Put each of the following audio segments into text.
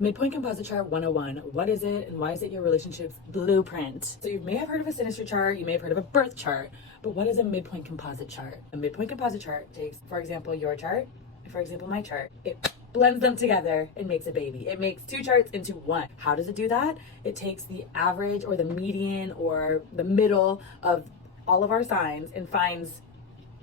Midpoint Composite Chart 101. What is it and why is it your relationship's blueprint? So you may have heard of a synastry chart, you may have heard of a birth chart, but what is a midpoint composite chart? A midpoint composite chart takes, for example, your chart, and for example, my chart. It blends them together and makes a baby. It makes two charts into one. How does it do that? It takes the average or the median or the middle of all of our signs and finds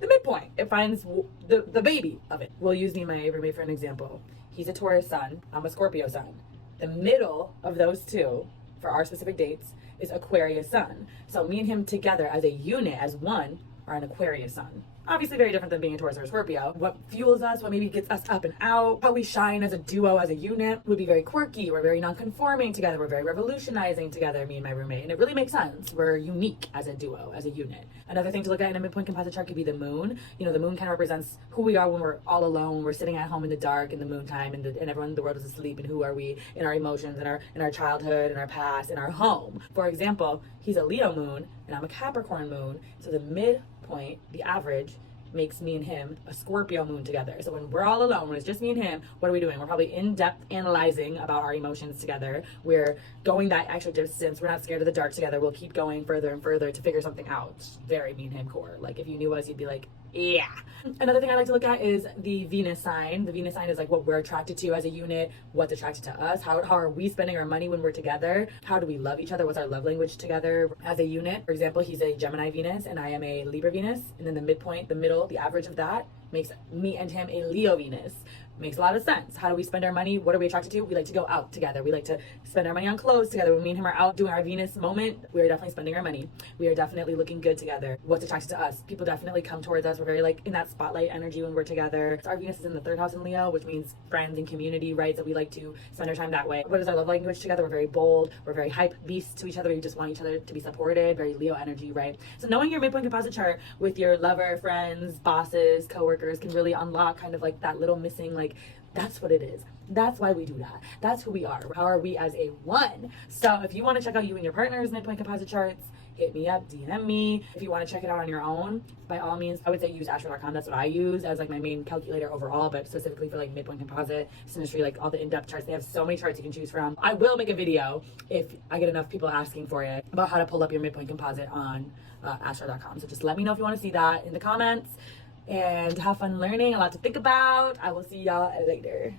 the midpoint. It finds the baby of it. We'll use me and my roommate for an example. He's a Taurus sun, I'm a Scorpio sun. The middle of those two, for our specific dates, is Aquarius sun. So me and him together as a unit, as one, are an Aquarius sun. Obviously very different than being a Taurus or a Scorpio. What fuels us, what maybe gets us up and out, how we shine as a duo, as a unit, would be very quirky. We're very non-conforming together. We're very revolutionizing together, me and my roommate. And it really makes sense. We're unique as a duo, as a unit. Another thing to look at in a midpoint composite chart could be the moon. You know, the moon kind of represents who we are when we're all alone. We're sitting at home in the dark in the moon time and everyone in the world is asleep. And who are we in our emotions, in our childhood, in our past, in our home. For example, he's a Leo moon and I'm a Capricorn moon. So the midpoint, the average, makes me and him a Scorpio moon together. So when we're all alone, when it's just me and him, what are we doing? We're probably in-depth analyzing about our emotions together. We're going that extra distance. We're not scared of the dark together. We'll keep going further and further to figure something out. Very me and him core. Like if you knew us, you'd be like, yeah. Another thing I like to look at is the Venus sign. The Venus sign is like what we're attracted to as a unit, what's attracted to us, how are we spending our money when we're together, how do we love each other, what's our love language together as a unit. For example, he's a Gemini Venus and I am a Libra Venus, and then the midpoint, the middle, the average of that makes me and him a Leo Venus. Makes a lot of sense. How do we spend our money? What are we attracted to? We like to go out together. We like to spend our money on clothes together. When me and him are out doing our Venus moment, we are definitely spending our money. We are definitely looking good together. What's attracted to us? People definitely come towards us. We're very like in that spotlight energy when we're together. So our Venus is in the third house in Leo, which means friends and community, right? So we like to spend our time that way. What is our love language together? We're very bold. We're very hype beasts to each other. We just want each other to be supported. Very Leo energy, right? So knowing your midpoint composite chart with your lover, friends, bosses, coworkers can really unlock kind of like that little missing, like, that's what it is. That's why we do that. That's who we are. How are we as a one? So if you want to check out you and your partner's midpoint composite charts, hit me up, DM me. If you want to check it out on your own, by all means, I would say use astro.com. That's what I use as like my main calculator overall, but specifically for like midpoint composite, synastry, like all the in-depth charts. They have so many charts you can choose from. I will make a video if I get enough people asking for it about how to pull up your midpoint composite on astro.com. So just let me know if you want to see that in the comments. And have fun learning, a lot to think about. I will see y'all later.